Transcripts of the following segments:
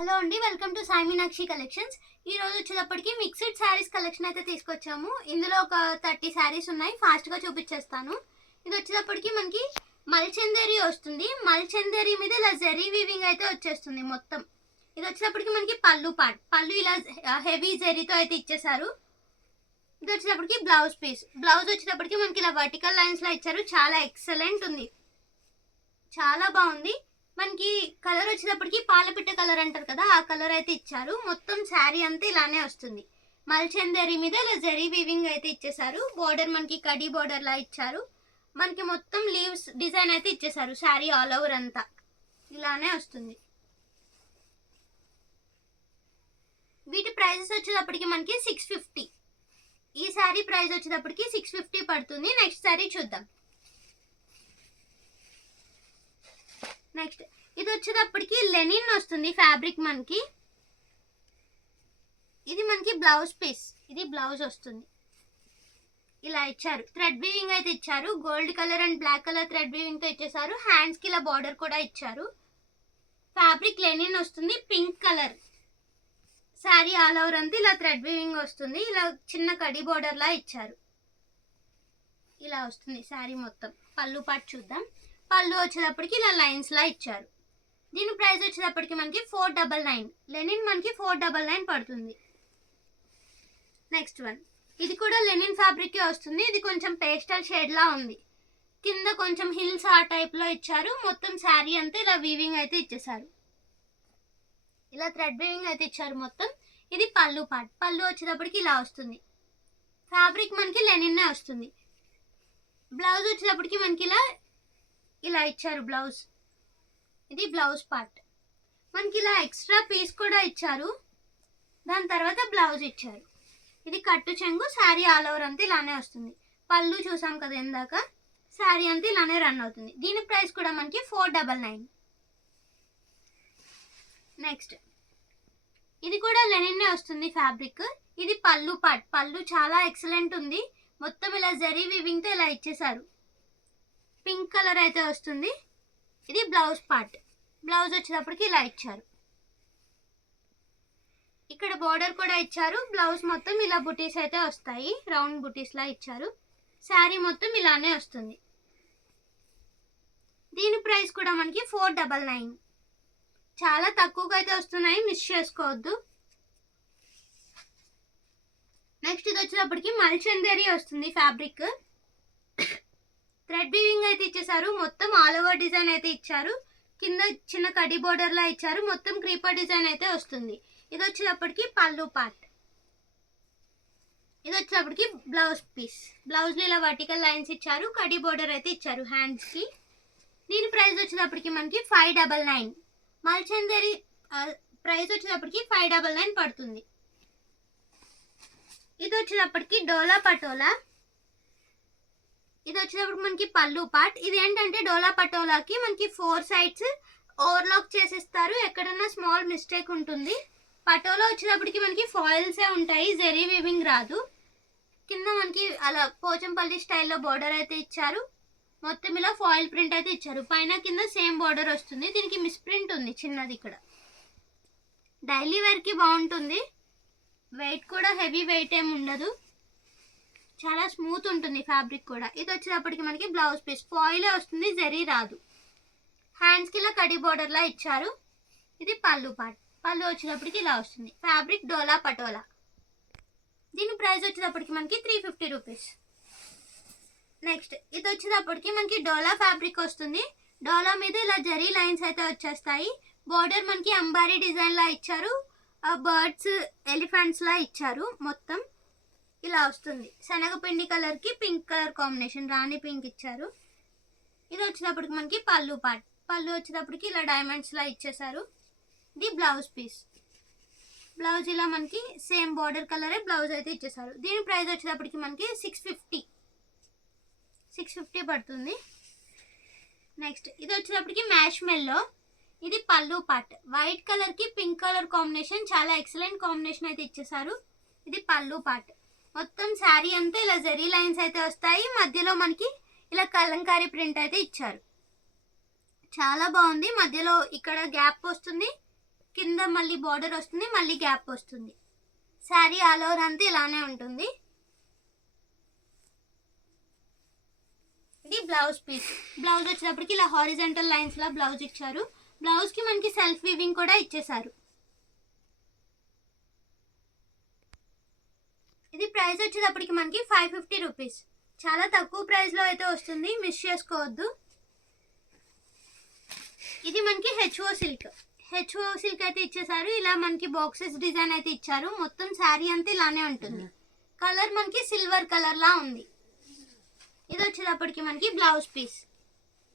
Hello అండి, welcome to Sai Meenakshi collections. ఈ రోజు వచ్చేటప్పటికి మిక్స్డ్ శారీస్ కలెక్షన్ అయితే తీసుకొచ్చాము. ఇందులో ఒక 30 శారీస్ ఉన్నాయి. ఫాస్ట్గా చూపించేస్తాను. ఇది వచ్చేటప్పటికి మనకి మల్చందేరి వస్తుంది. మల్చందేరి మీద ఇలా జరీ వీవింగ్ అయితే వచ్చేస్తుంది మొత్తం. ఇది వచ్చేటప్పటికి మనకి పళ్ళు ఇలా హెవీ జరీతో అయితే ఇచ్చేసారు. ఇది వచ్చేటప్పటికి బ్లౌజ్ వచ్చేటప్పటికి మనకి ఇలా వర్టికల్ లైన్స్లో ఇచ్చారు. చాలా ఎక్సలెంట్ ఉంది, చాలా బాగుంది. మనకి కలర్ వచ్చేటప్పటికి పాలపిట్ట కలర్ అంటారు కదా, ఆ కలర్ అయితే ఇచ్చారు. మొత్తం శారీ అంతా ఇలానే వస్తుంది. మల్చందేరి మీద ఇలా జరీ వీవింగ్ అయితే ఇచ్చేసారు. బోర్డర్ మనకి కడీ బోర్డర్ లా ఇచ్చారు. మనకి మొత్తం లీవ్స్ డిజైన్ అయితే ఇచ్చేసారు. శారీ ఆల్ ఓవర్ అంతా ఇలానే వస్తుంది. వీటి ప్రైజెస్ వచ్చేటప్పటికి మనకి 650. ఈ శారీ ప్రైస్ వచ్చేటప్పటికి 650 పడుతుంది. నెక్స్ట్ శారీ చూద్దాం. నెక్స్ట్ ఇది వచ్చేటప్పటికి లెనిన్ వస్తుంది ఫ్యాబ్రిక్ మనకి. ఇది మనకి బ్లౌజ్ పీస్. ఇది బ్లౌజ్ వస్తుంది. ఇలా ఇచ్చారు. థ్రెడ్ వీవింగ్ అయితే ఇచ్చారు. Gold colour and black colour thread weaving తో ఇచ్చేసారు. హ్యాండ్స్ కి ఇలా బార్డర్ కూడా ఇచ్చారు. ఫ్యాబ్రిక్ లెనిన్ వస్తుంది. Pink colour sari all over అంతా ఇలా థ్రెడ్ వీవింగ్ వస్తుంది. ఇలా చిన్న కడి బార్డర్ లా ఇచ్చారు. ఇలా వస్తుంది శారీ మొత్తం. పళ్ళు పాటు చూద్దాం. పళ్ళు వచ్చేటప్పటికి ఇలా లైన్స్ లా ఇచ్చారు. దీని ప్రైస్ వచ్చేటప్పటికి మనకి 499. లెనిన్ మనకి 499 పడుతుంది. నెక్స్ట్ వన్, ఇది కూడా లెనిన్ ఫ్యాబ్రిక్ వస్తుంది. ఇది కొంచెం పేస్టల్ షేడ్ లా ఉంది. కింద కొంచెం హిల్స్ ఆ టైప్ లో ఇచ్చారు. మొత్తం శారీ అంతా ఇలా వీవింగ్ అయితే ఇచ్చేసారు. ఇలా థ్రెడ్ వీవింగ్ అయితే ఇచ్చారు మొత్తం. ఇది పళ్ళు పార్ట్. పళ్ళు వచ్చేటప్పటికి ఇలా వస్తుంది. ఫ్యాబ్రిక్ మనకి లెనిన్నే వస్తుంది. బ్లౌజ్ వచ్చేటప్పటికి మనకి ఇలా ఇచ్చారు బ్లౌజ్. ఇది బ్లౌజ్ పార్ట్. మనకి ఇలా ఎక్స్ట్రా పీస్ కూడా ఇచ్చారు. దాని తర్వాత బ్లౌజ్ ఇచ్చారు. ఇది కట్టు చెంగు. శారీ ఆల్ ఓవర్ అంతా ఇలానే వస్తుంది. పళ్ళు చూసాం కదా ఇందాక. శారీ అంతా ఇలానే రన్ అవుతుంది. దీని ప్రైస్ కూడా మనకి 499. నెక్స్ట్ ఇది కూడా లెనిన్నే వస్తుంది ఫ్యాబ్రిక్. ఇది పళ్ళు పార్ట్. పళ్ళు చాలా ఎక్సలెంట్ ఉంది. మొత్తం ఇలా జరీ వీవింగ్ తో ఇలా ఇచ్చేసారు. పింక్ కలర్ అయితే వస్తుంది. ఇది బ్లౌజ్ పార్ట్. బ్లౌజ్ వచ్చేటప్పటికి ఇలా ఇచ్చారు. ఇక్కడ బోర్డర్ కూడా ఇచ్చారు. బ్లౌజ్ మొత్తం ఇలా బుటీస్ అయితే వస్తాయి. రౌండ్ బుటీస్ లా ఇచ్చారు. శారీ మొత్తం ఇలానే వస్తుంది. దీని ప్రైస్ కూడా మనకి 499. చాలా తక్కువగా అయితే వస్తున్నాయి, మిస్ చేసుకోవద్దు. నెక్స్ట్ ఇది వచ్చేటప్పటికి మల్చందేరి వస్తుంది ఫ్యాబ్రిక్. థ్రెడ్ వీవింగ్ అయితే ఇచ్చేసారు. మొత్తం ఆల్ ఓవర్ డిజైన్ అయితే ఇచ్చారు. కింద చిన్న కడి బోర్డర్ లా ఇచ్చారు. మొత్తం క్రీపర్ డిజైన్ అయితే వస్తుంది. ఇది వచ్చేటప్పటికి పళ్ళు పార్ట్. ఇది వచ్చేటప్పటికి బ్లౌజ్ పీస్. బ్లౌజ్ లో ఇలా వర్టికల్ లైన్స్ ఇచ్చారు. కడి బోర్డర్ అయితే ఇచ్చారు హ్యాండ్స్ కి. దీని ప్రైస్ వచ్చేటప్పటికి మనకి 599. మల్చందేరి ప్రైస్ వచ్చేటప్పటికి 599 పడుతుంది. ఇది వచ్చేటప్పటికి డోలా పటోలా. ఇది వచ్చేటప్పుడు మనకి పళ్ళు పార్ట్. ఇది ఏంటంటే డోలా పటోలాకి మనకి 4 సైడ్స్ ఓవర్లాక్ చేసిస్తారు. ఎక్కడన్నా స్మాల్ మిస్టేక్ ఉంటుంది. పటోలా వచ్చేటప్పటికి మనకి ఫాయిల్సే ఉంటాయి, జరీ వీవింగ్ రాదు. కింద మనకి అలా పోచంపల్లి స్టైల్లో బార్డర్ అయితే ఇచ్చారు. మొత్తం ఇలా ఫాయిల్ ప్రింట్ అయితే ఇచ్చారు. పైన కింద సేమ్ బార్డర్ వస్తుంది. దీనికి మిస్ ప్రింట్ ఉంది చిన్నది ఇక్కడ. డైలీ వేర్కి బాగుంటుంది. వెయిట్ కూడా హెవీ వెయిట్ ఏమి ఉండదు. చాలా స్మూత్ ఉంటుంది ఫ్యాబ్రిక్ కూడా. ఇది వచ్చేటప్పటికి మనకి బ్లౌజ్ పీస్. ఫాయిలే వస్తుంది, జరీ రాదు. హ్యాండ్స్కి ఇలా కడి బోర్డర్ లా ఇచ్చారు. ఇది పళ్ళు పార్ట్. పళ్ళు వచ్చేటప్పటికి ఇలా వస్తుంది. ఫ్యాబ్రిక్ డోలా పటోలా. దీని ప్రైస్ వచ్చేటప్పటికి మనకి 350 రూపీస్. నెక్స్ట్ ఇది వచ్చేటప్పటికి మనకి డోలా ఫ్యాబ్రిక్ వస్తుంది. డోలా మీద ఇలా జరీ లైన్స్ అయితే వచ్చేస్తాయి. బోర్డర్ మనకి అంబారీ డిజైన్ లా ఇచ్చారు. బర్డ్స్, ఎలిఫెంట్స్ లా ఇచ్చారు. మొత్తం ఇలా వస్తుంది. శనగపిండి కలర్ కి పింక్ కలర్ కాంబినేషన్, రాణి పింక్ ఇచ్చారు. ఇది వచ్చేటప్పటికి మనకి పళ్ళు పార్ట్. పళ్ళు వచ్చేటప్పటికి ఇలా డైమండ్స్ లా ఇచ్చేసారు. ఇది బ్లౌజ్ పీస్. బ్లౌజ్ ఇలా మనకి సేమ్ బార్డర్ కలరే బ్లౌజ్ అయితే ఇచ్చేసారు. దీని ప్రైస్ వచ్చేటప్పటికి మనకి 650 పడుతుంది. నెక్స్ట్ ఇది వచ్చేటప్పటికి మ్యాష్ మెల్లో. ఇది పళ్ళు పార్ట్. వైట్ కలర్ కి పింక్ కలర్ కాంబినేషన్, చాలా ఎక్సలెంట్ కాంబినేషన్ అయితే ఇచ్చేసారు. ఇది పళ్ళు పార్ట్. మొత్తం శారీ అంతా ఇలా జరీ లైన్స్ అయితే వస్తాయి. మధ్యలో మనకి ఇలా కలంకారీ ప్రింట్ అయితే ఇచ్చారు. చాలా బాగుంది. మధ్యలో ఇక్కడ గ్యాప్ వస్తుంది. కింద మళ్ళీ బార్డర్ వస్తుంది, మళ్ళీ గ్యాప్ వస్తుంది. శారీ ఆల్ ఓవర్ అంతా ఇలానే ఉంటుంది. ఇది బ్లౌజ్ పీస్. బ్లౌజ్ వచ్చేటప్పటికి ఇలా హారిజంటల్ లైన్స్ లా బ్లౌజ్ ఇచ్చారు. బ్లౌజ్ కి మనకి సెల్ఫ్ వీవింగ్ కూడా ఇచ్చేసారు. ఇది ప్రైస్ వచ్చేటప్పటికి మనకి 550 రూపీస్. చాలా తక్కువ ప్రైస్ లో అయితే వస్తుంది, మిస్ చేసుకోవద్దు. ఇది మనకి హెచ్ఓ సిల్క్ అయితే ఇచ్చేసారు. ఇలా మనకి బాక్సెస్ డిజైన్ అయితే ఇచ్చారు. మొత్తం శారీ అంతా ఇలానే ఉంటుంది. కలర్ మనకి సిల్వర్ కలర్ లా ఉంది. ఇది వచ్చేటప్పటికి మనకి బ్లౌజ్ పీస్.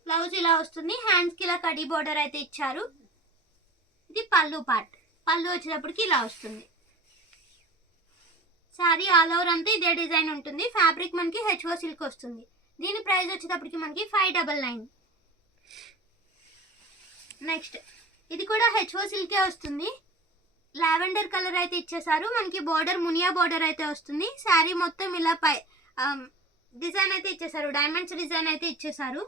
బ్లౌజ్ ఇలా వస్తుంది. హ్యాండ్స్ కి ఇలా కడీ బోర్డర్ అయితే ఇచ్చారు. ఇది పళ్ళు పార్ట్. పళ్ళు వచ్చేటప్పటికి ఇలా వస్తుంది. శారీ ఆల్ ఓవర్ అంతా ఇదే డిజైన్ ఉంటుంది. ఫ్యాబ్రిక్ మనకి హెచ్ఓ సిల్క్ వస్తుంది. దీని ప్రైస్ వచ్చేటప్పటికి మనకి 599. నెక్స్ట్ ఇది కూడా హెచ్ఓ సిల్కే వస్తుంది. లావెండర్ కలర్ అయితే ఇచ్చేసారు. మనకి బోర్డర్ మునియా బోర్డర్ అయితే వస్తుంది. శారీ మొత్తం ఇలా పై డిజైన్ అయితే ఇచ్చేసారు. డైమండ్స్ డిజైన్ అయితే ఇచ్చేసారు.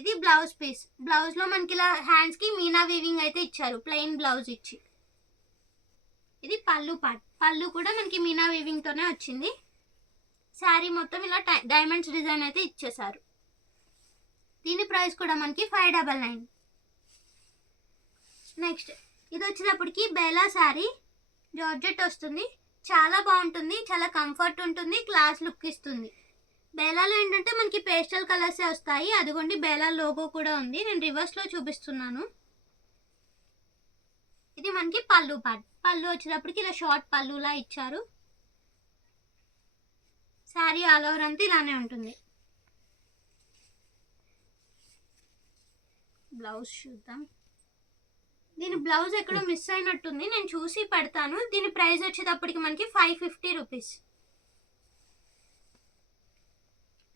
ఇది బ్లౌజ్ పీస్. బ్లౌజ్ లో మనకి ఇలా హ్యాండ్స్ కి మీనా వీవింగ్ అయితే ఇచ్చారు, ప్లెయిన్ బ్లౌజ్ ఇచ్చి. ఇది పళ్ళు పార్ట్. పళ్ళు కూడా మనకి మీనా వీవింగ్ తోనే వచ్చింది. శారీ మొత్తం ఇలా డైమండ్స్ డిజైన్ అయితే ఇచ్చేసారు. దీని ప్రైస్ కూడా మనకి 599. నెక్స్ట్ ఇది వచ్చేటప్పటికి బేలా శారీ. జార్జెట్ వస్తుంది. చాలా బాగుంటుంది, చాలా కంఫర్ట్ ఉంటుంది, క్లాస్ లుక్ ఇస్తుంది. బేలాలో ఏంటంటే మనకి పేస్టల్ కలర్సే వస్తాయి. అదిగోండి బేలా లోగో కూడా ఉంది. నేను రివర్స్లో చూపిస్తున్నాను. ఇది మనకి పళ్ళు పార్ట్. పళ్ళు వచ్చేటప్పటికి ఇలా షార్ట్ పళ్ళులా ఇచ్చారు. శారీ ఆల్ ఓవర్ అంతా ఇలానే ఉంటుంది. బ్లౌజ్ చూద్దాం. దీని బ్లౌజ్ ఎక్కడో మిస్ అయినట్టుంది, నేను చూసి పెడతాను. దీని ప్రైస్ వచ్చేటప్పటికి మనకి 550 రూపీస్.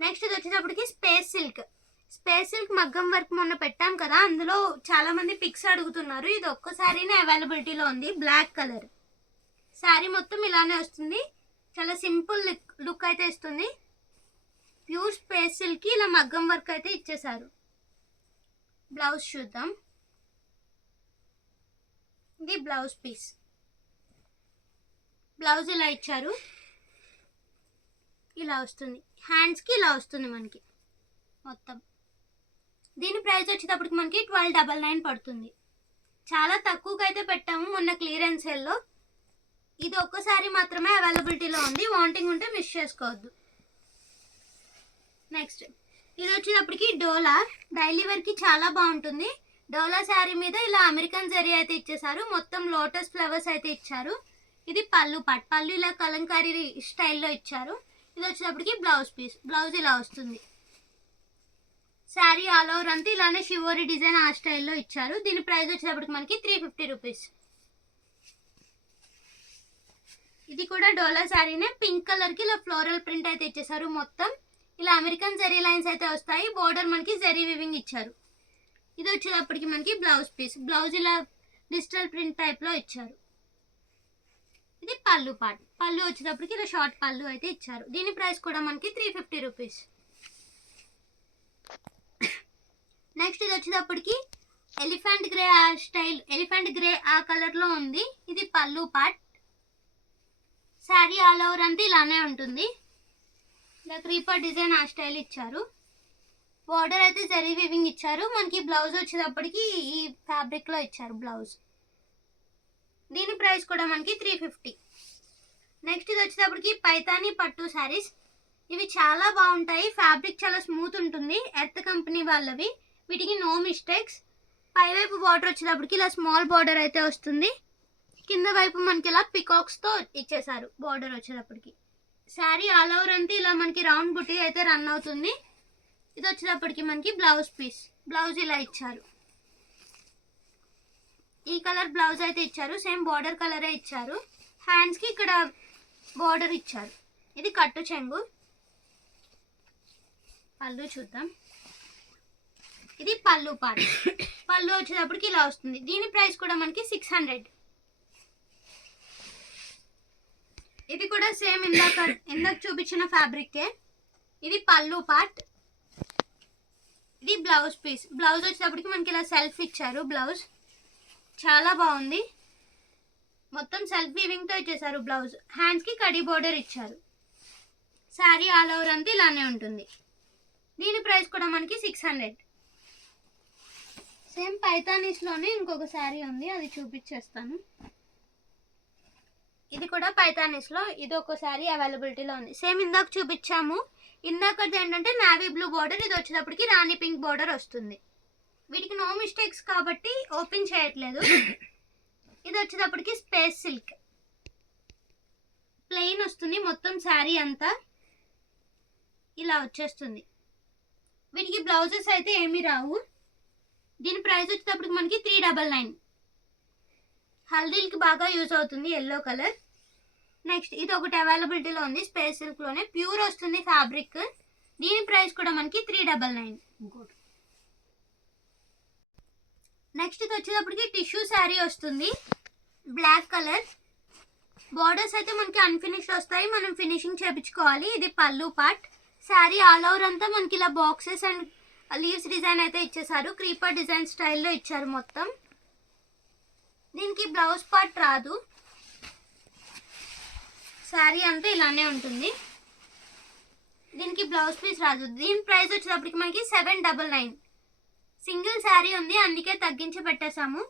నెక్స్ట్ ఇది వచ్చేటప్పటికి స్పేస్ సిల్క్ మగ్గం వర్క్ మొన్న పెట్టాం కదా, అందులో చాలా మంది పిక్స్ అడుగుతున్నారు. ఇది ఒక్కసారినే అవైలబిలిటీలో ఉంది. బ్లాక్ కలర్ శారీ మొత్తం ఇలానే వస్తుంది. చాలా సింపుల్ లుక్ అయితే ఇస్తుంది. ప్యూర్ స్పేస్ సిల్క్ ఇలా మగ్గం వర్క్ అయితే ఇచ్చేసారు. బ్లౌజ్ చూద్దాం. ఇది బ్లౌజ్ పీస్. బ్లౌజ్ ఇలా ఇచ్చారు. ఇలా వస్తుంది. హ్యాండ్స్కి ఇలా వస్తుంది మనకి మొత్తం. దీని ప్రైస్ వచ్చేటప్పటికి మనకి 1299 పడుతుంది. చాలా తక్కువకి అయితే పెట్టాము మొన్న క్లియరెన్స్ సేల్లో. ఇది ఒక్కసారి మాత్రమే అవైలబిలిటీలో ఉంది. వాంటింగ్ ఉంటే మిస్ చేసుకోవద్దు. నెక్స్ట్ ఇది వచ్చేటప్పటికి డోలా. డైలీ వేర్కి చాలా బాగుంటుంది. డోలా శారీ మీద ఇలా అమెరికన్ జరీ అయితే ఇచ్చేసారు. మొత్తం లోటస్ ఫ్లవర్స్ అయితే ఇచ్చారు. ఇది పళ్ళు పార్ట్. పళ్ళు ఇలా కలంకారీ స్టైల్లో ఇచ్చారు. ఇది వచ్చేటప్పటికి బ్లౌజ్ పీస్. బ్లౌజ్ ఇలా వస్తుంది. శారీ ఆల్ ఓవర్ అంతా ఇలానే షివోరీ డిజైన్ ఆ స్టైల్లో ఇచ్చారు. దీని ప్రైస్ వచ్చేటప్పటికి మనకి 350 రూపీస్. ఇది కూడా డోలా శారీనే. పింక్ కలర్కి ఇలా ఫ్లోరల్ ప్రింట్ అయితే ఇచ్చేసారు. మొత్తం ఇలా అమెరికన్ జరీ లైన్స్ అయితే వస్తాయి. బోర్డర్ మనకి జరీ వివింగ్ ఇచ్చారు. ఇది వచ్చేటప్పటికి మనకి బ్లౌజ్ పీస్. బ్లౌజ్ ఇలా డిజిటల్ ప్రింట్ టైప్లో ఇచ్చారు. ఇది పళ్ళు పార్ట్. పళ్ళు వచ్చేటప్పటికి ఇలా షార్ట్ పళ్ళు అయితే ఇచ్చారు. దీని ప్రైస్ కూడా మనకి 350 రూపీస్. నెక్స్ట్ ఇది వచ్చేటప్పటికి ఎలిఫెంట్ గ్రే ఆ స్టైల్, ఎలిఫెంట్ గ్రే ఆ కలర్లో ఉంది. ఇది పళ్ళు పార్ట్. శారీ ఆల్ ఓవర్ అంతా ఇలానే ఉంటుంది. ఇలా క్రీపర్ డిజైన్ ఆ స్టైల్ ఇచ్చారు. బార్డర్ అయితే జరీ వీవింగ్ ఇచ్చారు. మనకి బ్లౌజ్ వచ్చేటప్పటికి ఈ ఫ్యాబ్రిక్లో ఇచ్చారు బ్లౌజ్. దీని ప్రైస్ కూడా మనకి 350. నెక్స్ట్ ఇది వచ్చేటప్పటికి పైతానీ పట్టు శారీస్. ఇవి చాలా బాగుంటాయి. ఫ్యాబ్రిక్ చాలా స్మూత్ ఉంటుంది. ఎర్త్ కంపెనీ వాళ్ళవి. వీటికి నో మిస్టేక్స్. పైవైపు బార్డర్ వచ్చేటప్పటికి ఇలా స్మాల్ బార్డర్ అయితే వస్తుంది. కింద వైపు మనకి ఇలా పికాక్స్తో ఇచ్చేసారు బార్డర్ వచ్చేటప్పటికి. శారీ ఆల్ ఓవర్ అంతా ఇలా మనకి రౌండ్ బుట్టి అయితే రన్ అవుతుంది. ఇది వచ్చేటప్పటికి మనకి బ్లౌజ్ పీస్. బ్లౌజ్ ఇలా ఇచ్చారు. ఈ కలర్ బ్లౌజ్ అయితే ఇచ్చారు. సేమ్ బార్డర్ కలరే ఇచ్చారు. హ్యాండ్స్కి ఇక్కడ బార్డర్ ఇచ్చారు. ఇది కట్టు చెంగు. పళ్ళు చూద్దాం. ఇది పళ్ళు పార్ట్. పళ్ళు వచ్చేటప్పటికి ఇలా వస్తుంది. దీని ప్రైస్ కూడా మనకి 600. ఇది కూడా సేమ్ ఇందాక చూపించిన ఫ్యాబ్రికే. ఇది పళ్ళు పార్ట్. ఇది బ్లౌజ్ పీస్. బ్లౌజ్ వచ్చేటప్పటికి మనకి ఇలా సెల్ఫ్ ఇచ్చారు బ్లౌజ్. చాలా బాగుంది. మొత్తం సెల్ఫ్ వీవింగ్ తో ఇచ్చేసారు. బ్లౌజ్ హ్యాండ్స్ కి కడి బోర్డర్ ఇచ్చారు. శారీ ఆల్ ఓవర్ అంతా ఇలానే ఉంటుంది. దీని ప్రైస్ కూడా మనకి 600. సేమ్ పైతానీస్ లోనే ఇంకొక శారీ ఉంది, అది చూపించేస్తాను. ఇది కూడా పైతానీస్ లో, ఇది ఒక శారీ అవైలబిలిటీలో ఉంది. సేమ్ ఇందాక చూపించాము. ఇందాకది ఏంటంటే నావీ బ్లూ బోర్డర్, ఇది వచ్చేటప్పటికి రాణి పింక్ బోర్డర్ వస్తుంది. వీటికి నో మిస్టేక్స్ కాబట్టి ఓపెన్ చేయట్లేదు. ఇది వచ్చేటప్పటికి స్పేస్ సిల్క్ ప్లెయిన్ వస్తుంది. మొత్తం శారీ అంతా ఇలా వచ్చేస్తుంది. వీటికి బ్లౌజెస్ అయితే ఏమీ రావు. దీని ప్రైస్ వచ్చేటప్పటికి మనకి 399. హల్దీలకి బాగా యూజ్ అవుతుంది, ఎల్లో కలర్. నెక్స్ట్ ఇది ఒకటి అవైలబిలిటీలో ఉంది, స్పేస్ సిల్క్ లోనే ప్యూర్ వస్తుంది ఫ్యాబ్రిక్. దీని ప్రైస్ కూడా మనకి 399. నెక్స్ట్ ఇది వచ్చేటప్పటికి టిష్యూ శారీ వస్తుంది, బ్లాక్ కలర్. బార్డర్స్ అయితే మనకి అన్ఫినిష్డ్ వస్తాయి, మనం ఫినిషింగ్ చేయించుకోవాలి. ఇది పళ్ళు పార్ట్. శారీ ఆల్ ఓవర్ అంతా మనకి ఇలా బాక్సెస్ అండ్ లీవ్స్ డిజైన్ అయితే ఇచ్చేసారు. క్రీపర్ డిజైన్ స్టైల్లో ఇచ్చారు మొత్తం. దీనికి బ్లౌజ్ పార్ట్ రాదు, శారీ అంతా ఇలానే ఉంటుంది. దీనికి బ్లౌజ్ పీస్ రాదు. దీని ప్రైస్ వచ్చేటప్పటికి మనకి 799. సింగిల్ శారీ ఉంది, అందుకే తగ్గించి పెట్టేశాము.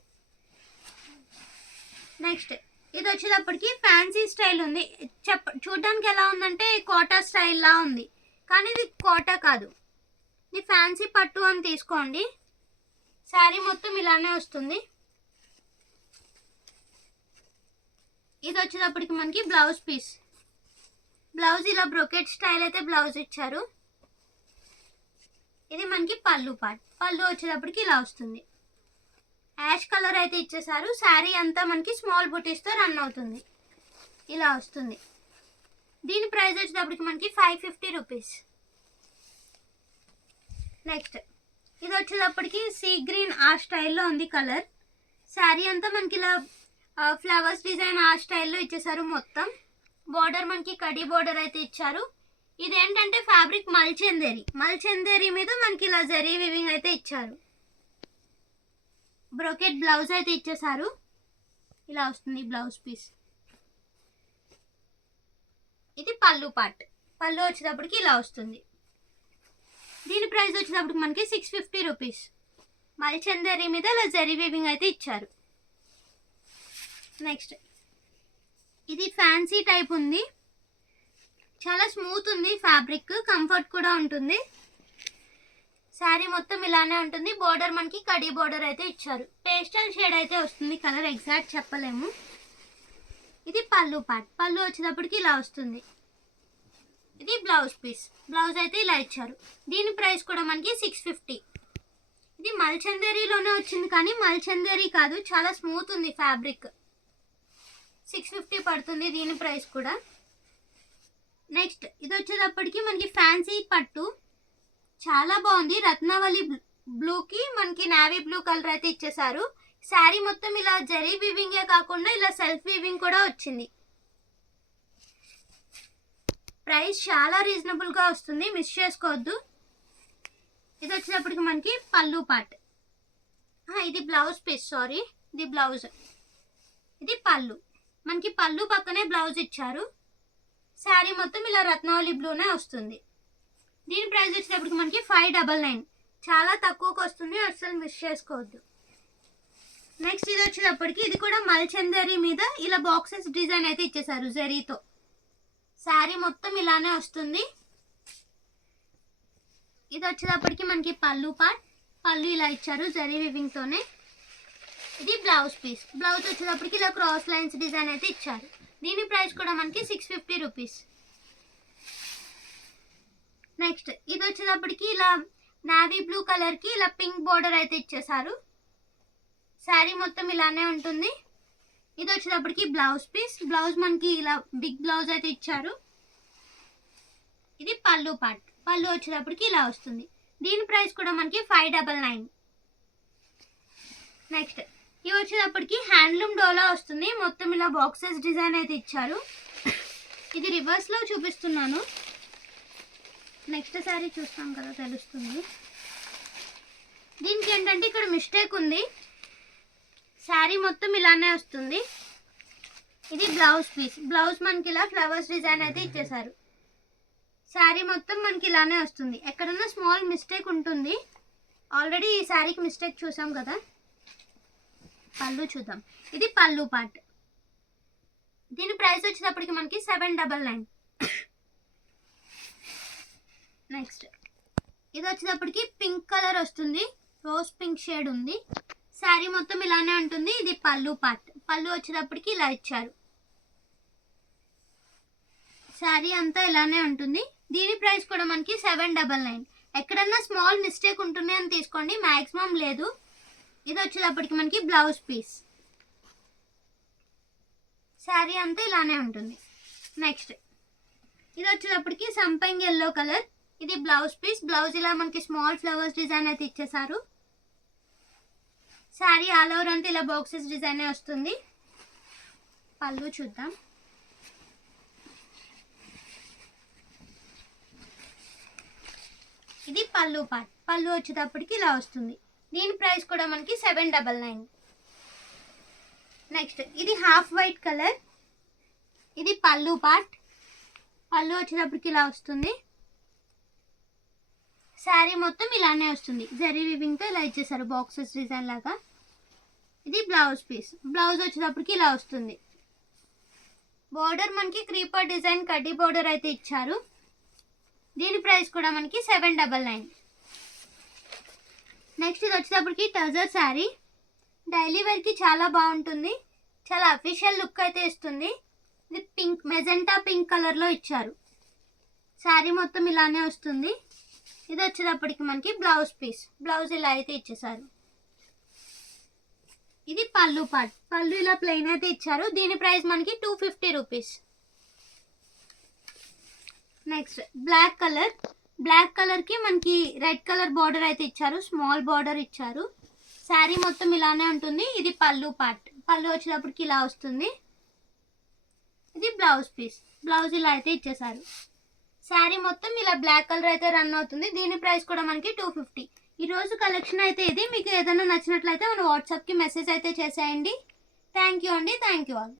నెక్స్ట్ ఇది వచ్చేటప్పటికి ఫ్యాన్సీ స్టైల్ ఉంది. చూడడానికి ఎలా ఉందంటే కోటా స్టైల్ లా ఉంది, కానీ ఇది కోటా కాదు, ఇది ఫ్యాన్సీ పట్టు అని తీసుకోండి. శారీ మొత్తం ఇలానే వస్తుంది. ఇది వచ్చేటప్పటికి మనకి బ్లౌజ్ పీస్. బ్లౌజ్ ఇలా బ్రొకెట్ స్టైల్ అయితే బ్లౌజ్ ఇచ్చారు. ఇది మనకి పళ్ళు పార్ట్. పళ్ళు వచ్చేటప్పటికి ఇలా వస్తుంది. యాష్ కలర్ అయితే ఇచ్చేసారు. శారీ అంతా మనకి స్మాల్ బుటీస్తో రన్ అవుతుంది, ఇలా వస్తుంది. దీని ప్రైస్ వచ్చేటప్పటికి మనకి 550 రూపీస్. నెక్స్ట్ ఇది వచ్చేటప్పటికి సీ గ్రీన్ ఆ స్టైల్లో ఉంది కలర్. శారీ అంతా మనకి ఇలా ఫ్లవర్స్ డిజైన్ ఆ స్టైల్లో ఇచ్చేసారు మొత్తం. బార్డర్ మనకి కడి బార్డర్ అయితే ఇచ్చారు. ఇది ఏంటంటే ఫ్యాబ్రిక్ మల్చందేరి మీద మనకి ఇలా జరీ వివింగ్ అయితే ఇచ్చారు. బ్రోకెట్ బ్లౌజ్ అయితే ఇచ్చేసారు, ఇలా వస్తుంది బ్లౌజ్ పీస్. ఇది పళ్ళు పార్ట్. పళ్ళు వచ్చేటప్పటికి ఇలా వస్తుంది. దీని ప్రైస్ వచ్చేటప్పటికి మనకి 650 రూపీస్. మల్చందేరి మీద ఇలా జరీ వివింగ్ అయితే ఇచ్చారు. నెక్స్ట్ ఇది ఫ్యాన్సీ టైప్ ఉంది, చాలా స్మూత్ ఉంది ఫ్యాబ్రిక్, కంఫర్ట్ కూడా ఉంటుంది. శారీ మొత్తం ఇలానే ఉంటుంది. బోర్డర్ మనకి కడి బోర్డర్ అయితే ఇచ్చారు. పేస్టల్ షేడ్ అయితే వస్తుంది కలర్, ఎగ్జాక్ట్ చెప్పలేము. ఇది పళ్ళు పార్ట్. పళ్ళు వచ్చేటప్పటికి ఇలా వస్తుంది. ఇది బ్లౌజ్ పీస్. బ్లౌజ్ అయితే ఇలా ఇచ్చారు. దీని ప్రైస్ కూడా మనకి 650. ఇది మల్చందేరిలోనే వచ్చింది, కానీ మల్చందేరి కాదు, చాలా స్మూత్ ఉంది ఫ్యాబ్రిక్. 650 పడుతుంది దీని ప్రైస్ కూడా. నెక్స్ట్ ఇది వచ్చేటప్పటికి మనకి ఫ్యాన్సీ పట్టు, చాలా బాగుంది. రత్నావళి బ్లూకి మనకి నావీ బ్లూ కలర్ అయితే ఇచ్చేసారు. శారీ మొత్తం ఇలా జరీ వీవింగే కాకుండా ఇలా సెల్ఫ్ వీవింగ్ కూడా వచ్చింది. ప్రైస్ చాలా రీజనబుల్గా వస్తుంది, మిస్ చేసుకోవద్దు. ఇది వచ్చేటప్పటికి మనకి పళ్ళు పార్ట్. ఇది బ్లౌజ్ పీస్, సారీ ఇది బ్లౌజ్. ఇది పళ్ళు. మనకి పళ్ళు పక్కనే బ్లౌజ్ ఇచ్చారు. శారీ మొత్తం ఇలా రత్నావళి బ్లూనే వస్తుంది. దీని ప్రైస్ వచ్చేటప్పటికి మనకి 599. చాలా తక్కువకి వస్తుంది, అస్సలు మిస్ చేసుకోవద్దు. నెక్స్ట్ ఇది వచ్చేటప్పటికి ఇది కూడా మల్చందేరి మీద ఇలా బాక్సెస్ డిజైన్ అయితే ఇచ్చేసారు జరీతో. శారీ మొత్తం ఇలానే వస్తుంది. ఇది వచ్చేటప్పటికి మనకి పళ్ళు పార్ట్. పళ్ళు ఇలా ఇచ్చారు జరీ వివింగ్తోనే. ఇది బ్లౌజ్ పీస్. బ్లౌజ్ వచ్చేటప్పటికి ఇలా క్రాస్ లైన్స్ డిజైన్ అయితే ఇచ్చారు. దీని ప్రైస్ కూడా మనకి 650 రూపీస్. నెక్స్ట్ ఇది వచ్చేటప్పటికి ఇలా నావీ బ్లూ కలర్కి ఇలా పింక్ బోర్డర్ అయితే ఇచ్చేసారు. శారీ మొత్తం ఇలానే ఉంటుంది. ఇది వచ్చేటప్పటికి బ్లౌజ్ పీస్. బ్లౌజ్ మనకి ఇలా బిగ్ బ్లౌజ్ అయితే ఇచ్చారు. ఇది పళ్ళు పార్ట్. పళ్ళు వచ్చేటప్పటికి ఇలా వస్తుంది. దీని ప్రైస్ కూడా మనకి 599. నెక్స్ట్ ఇవి వచ్చేటప్పటికి హ్యాండ్లూమ్ డోలా వస్తుంది. మొత్తం ఇలా బాక్సెస్ డిజైన్ అయితే ఇచ్చారు. ఇది రివర్స్లో చూపిస్తున్నాను, నెక్స్ట్ శారీ చూస్తాం కదా తెలుస్తుంది. దీనికి ఏంటంటే ఇక్కడ మిస్టేక్ ఉంది. శారీ మొత్తం ఇలానే వస్తుంది. ఇది బ్లౌజ్ పీస్. బ్లౌజ్ మనకి ఇలా ఫ్లవర్స్ డిజైన్ అయితే ఇచ్చేసారు. శారీ మొత్తం మనకి ఇలానే వస్తుంది. ఎక్కడన్నా స్మాల్ మిస్టేక్ ఉంటుంది. ఆల్రెడీ ఈ శారీకి మిస్టేక్ చూసాం కదా. పళ్ళు చూద్దాం. ఇది పళ్ళు పార్ట్. దీని ప్రైస్ వచ్చేటప్పటికి మనకి 799. నెక్స్ట్ ఇది వచ్చేటప్పటికి పింక్ కలర్ వస్తుంది. రోజ్ పింక్ షేడ్ ఉంది. శారీ మొత్తం ఇలానే ఉంటుంది. ఇది పళ్ళు పార్ట్. పళ్ళు వచ్చేటప్పటికి ఇలా ఇచ్చారు. శారీ అంతా ఇలానే ఉంటుంది. దీని ప్రైస్ కూడా మనకి 799. ఎక్కడన్నా స్మాల్ మిస్టేక్ ఉంటుంది అని తీసుకోండి, మ్యాక్సిమం లేదు. ఇది వచ్చేటప్పటికి మనకి బ్లౌజ్ పీస్. శారీ అంతా ఇలానే ఉంటుంది. నెక్స్ట్ ఇది వచ్చేటప్పటికి సంపంగి ఎల్లో కలర్. ఇది బ్లౌజ్ పీస్. బ్లౌజ్ ఇలా మనకి స్మాల్ ఫ్లవర్స్ డిజైన్ అయితే ఇచ్చేసారు. శారీ ఆల్ ఓవర్ అంతా ఇలా బాక్సెస్ డిజైన్ వస్తుంది. పళ్ళు చూద్దాం. ఇది పళ్ళు పార్ట్. పళ్ళు వచ్చేటప్పటికి ఇలా వస్తుంది. దీని ప్రైస్ కూడా మనకి 799. నెక్స్ట్ ఇది హాఫ్ వైట్ కలర్. ఇది పళ్ళు పార్ట్. పళ్ళు వచ్చేటప్పటికి ఇలా వస్తుంది. శారీ మొత్తం ఇలానే వస్తుంది. జరీ వీవింగ్తో ఇలా ఇచ్చేసారు బాక్సెస్ డిజైన్ లాగా. ఇది బ్లౌజ్ పీస్. బ్లౌజ్ వచ్చేటప్పటికి ఇలా వస్తుంది. బోర్డర్ మనకి క్రీపర్ డిజైన్ కడ్డీ బోర్డర్ అయితే ఇచ్చారు. దీని ప్రైస్ కూడా మనకి 799. నెక్స్ట్ ఇది వచ్చేటప్పటికి టజర్ శారీ. డైలీ వేర్కి చాలా బాగుంటుంది. చాలా అఫీషియల్ లుక్ అయితే ఇస్తుంది. ఇది పింక్, మెజెంటా పింక్ కలర్లో ఇచ్చారు. శారీ మొత్తం ఇలానే వస్తుంది. ఇది వచ్చేటప్పటికి మనకి బ్లౌజ్ పీస్. బ్లౌజ్ ఇలా అయితే ఇచ్చేసారు. ఇది పళ్ళు పార్ట్. పళ్ళు ఇలా ప్లెయిన్ అయితే ఇచ్చారు. దీని ప్రైస్ మనకి 250 rupees. Next black colour. Black కలర్కి మనకి రెడ్ కలర్ బార్డర్ అయితే ఇచ్చారు. స్మాల్ బార్డర్ ఇచ్చారు. శారీ మొత్తం ఇలానే ఉంటుంది. ఇది పళ్ళు పార్ట్. పళ్ళు వచ్చేటప్పటికి ఇలా వస్తుంది. ఇది బ్లౌజ్ పీస్. బ్లౌజ్ ఇలా అయితే ఇచ్చేసారు. శారీ మొత్తం ఇలా బ్లాక్ కలర్ అయితే రన్ అవుతుంది. దీని ప్రైస్ కూడా మనకి 250. ఈరోజు కలెక్షన్ అయితే ఇది. మీకు ఏదైనా నచ్చినట్లయితే మన వాట్సాప్కి మెసేజ్ అయితే చేసేయండి. థ్యాంక్ యూ అండి. Thank you all.